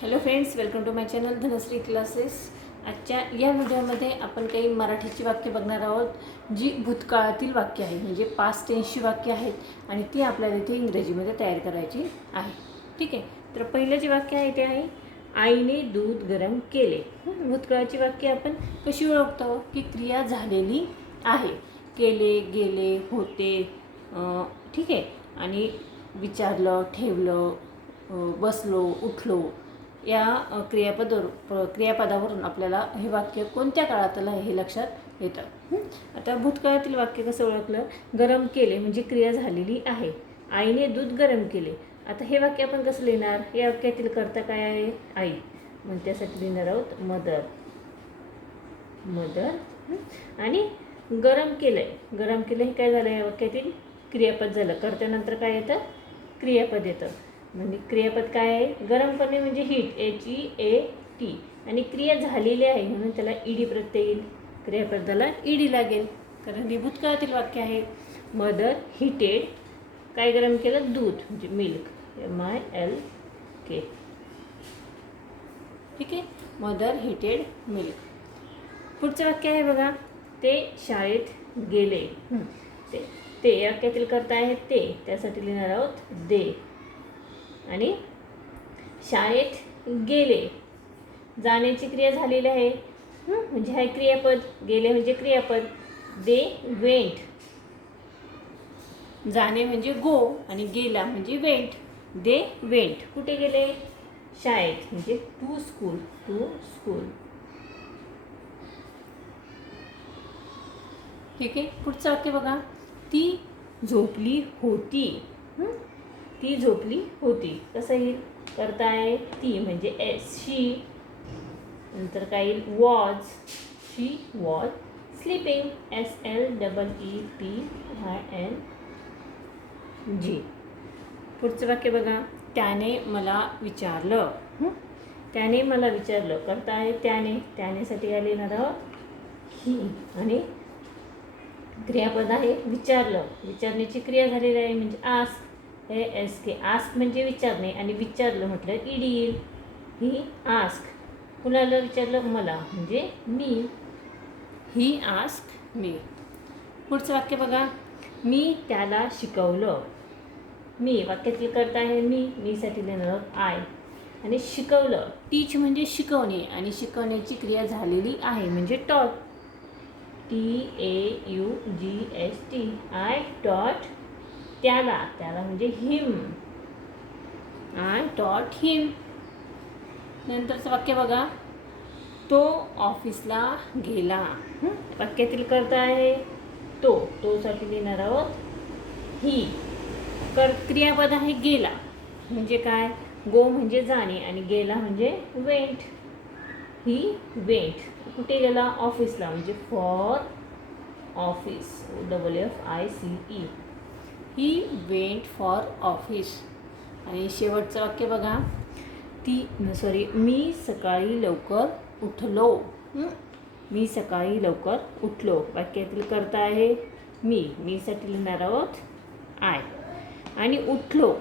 Hello friends welcome to my channel Dhanashree classes आजच्या या व्हिडिओमध्ये आपण काही मराठीची वाक्य बघणार आहोत जी भूतकाळातील वाक्य आहे. म्हणजे पास्ट टेन्सची वाक्य आहेत आणि ती आपल्याला इथे इंग्रजीमध्ये तयार करायची आहे. ठीक आहे? तर पहिलं जे वाक्य आहे ते आहे आईने दूध गरम केले. भूतकाळाची वाक्य आपण कशी ओळखतो? की क्रिया झालेली आहे. केले गेले होते ठीक आहे? आणि विचारलं ठेवलं बसलो उठलो या अ, क्रियापदावरून आपल्याला हे वाक्य कोणत्या काळातलं आहे हे लक्षात येतं. आता भूतकाळातील वाक्य कसं ओळखलं? गरम केले म्हणजे क्रिया झालेली आहे. आईने दूध गरम केले. आता हे वाक्य आपण कसं लिहिणार? या वाक्यातील कर्ता काय आहे? आई. मग त्यासाठी लिहिणार आहोत मदर. मदर? आणि गरम केलं आहे गरम केलं हे काय झालं या वाक्यातील? क्रियापद झालं. कर्त्यानंतर काय येतं? क्रियापद येतं. म्हणजे क्रियापद काय आहे? गरम करणे म्हणजे heat H E A T आणि क्रिया झालेली आहे म्हणून त्याला ईडी प्रत्यय येईल. क्रियापदाला ईडी लागेल. कारण हे भूतकाळातील वाक्य आहे. मदर हिटेड काय गरम केलं? दूध म्हणजे milk M I L K ठीक आहे? मदर हिटेड मिल्क पुढचं वाक्य आहे बघा. ते शाळेत गेले. ते ते वाक्यातील करता आहे ते. त्यासाठी लिहिणार आहोत दे. आणि शाळेत गेले. जाण्याची क्रिया झालेली आहे. म्हणजे आहे क्रियापद. गेले म्हणजे क्रियापद. दे वेंट जाणे म्हणजे गो आणि गेला म्हणजे वेंट दे वेंट कुठे गेले? शाळेत. म्हणजे टू स्कूल टू स्कूल ठीक आहे? पुढचं वाक्य बघा. ती झोपली होती. ती झोपली होती. कसं येईल? करता आहे ती म्हणजे एस शी नंतर काय येईल? Was she was sleeping S L double E P I N G पुढचं वाक्य बघा. त्याने मला विचारलं. त्याने मला विचारलं. करता आहे त्याने. त्यानेसाठी आले लिहिणार ही. आणि क्रियापद आहे विचारलं. विचारण्याची क्रिया झालेली आहे. म्हणजे आस्क हे एस के आस्क म्हणजे विचारणे आणि विचारलं म्हटलं ईडी येईल. ही आस्क कुणाला विचारलं? मला. म्हणजे मी. He ask me. पुढचं वाक्य बघा. मी त्याला शिकवलं. मी वाक्यातील करता आहे. मी मीसाठी लिहिणार आय आणि शिकवलं. टीच म्हणजे शिकवणे आणि शिकवण्याची क्रिया झालेली आहे. म्हणजे taught T A U G H T taught टॉट त्याला त्याला म्हणजे हिम आय टॉट हिम नंतरचं वाक्य बघा. तो ऑफिसला गेला. वाक्यातील करता आहे तो. तोसाठी लिहिणार आहोत ही कर क्रियापद आहे गेला. म्हणजे काय? गो म्हणजे जाणे आणि गेला म्हणजे वेंट ही वेंट कुठे गेला? ऑफिसला. म्हणजे for office double F I C E he went for office आणि शेवटचं वाक्य बघा. ती सॉरी मी सकाळी लवकर उठलो. मी सकाळी लवकर उठलो. वाक्यातील करता आहे मी. मीसाठी लिहिणार आहोत आय आणि उठलो.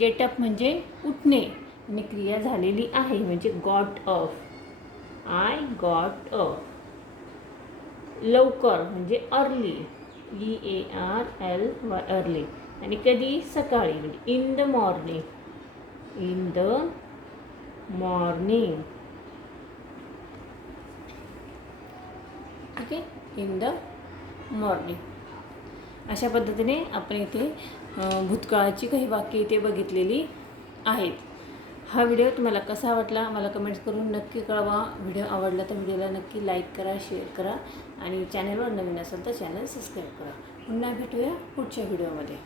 गेटअप म्हणजे उठणे. आणि क्रिया झालेली आहे म्हणजे got up I got up लवकर म्हणजे early E A R L Y early आणि कधी? सकाळी. म्हणजे in the morning in the morning ठीक आहे इन द मॉर्निंग अशा पद्धतीने आपण इथे भूतकाळाची काही वाक्य इथे बघितलेली आहेत. हा व्हिडिओ तुम्हाला कसा वाटला मला कमेंट्स करून नक्की कळवा. व्हिडिओ आवडला तर व्हिडिओला नक्की लाईक करा शेअर करा आणि चॅनलवर नवीन असेल तर चॅनल सबस्क्राईब करा. पुन्हा भेटूया पुढच्या व्हिडिओमध्ये.